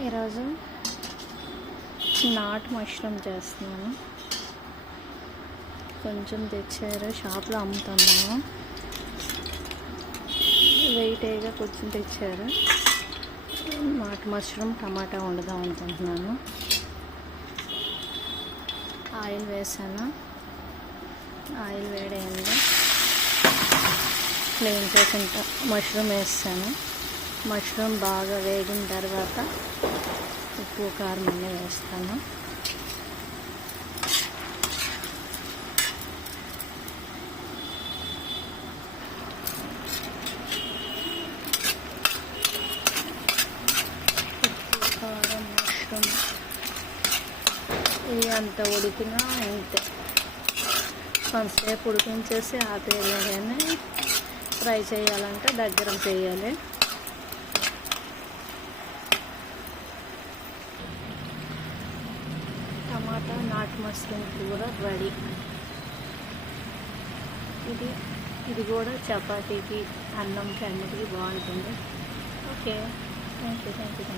ఈరోజు నాటు మష్రూమ్ చేస్తున్నాను. కొంచెం తెచ్చారు, షాప్లో అమ్ముతున్నాము. వెయిటేగా కొంచెం తెచ్చారు. నాటు మష్రూమ్ టమాటా వండుదాం అనుకుంటున్నాను. ఆయిల్ వేసాను. ఆయిల్ వేడైంది. క్లీన్ చేసిన మష్రూమ్ వేస్తాను. మష్రూమ్ బాగా వేగిన తర్వాత ఉప్పు కారం అన్నీ వేస్తాను. ఉప్పు కారం మష్రూమ్ ఇది అంత ఉడికినా అంతే. కొంతసేపు ఉడికించేసి ఆపేయాలని, ఫ్రై చేయాలంటే దగ్గర చేయాలి. టమాటా నాటు మష్రూమ్ కూర రెడీ. ఇది కూడా చపాతీకి, అన్నంకి అన్నిటికీ బాగుంటుంది. Okay, thank you.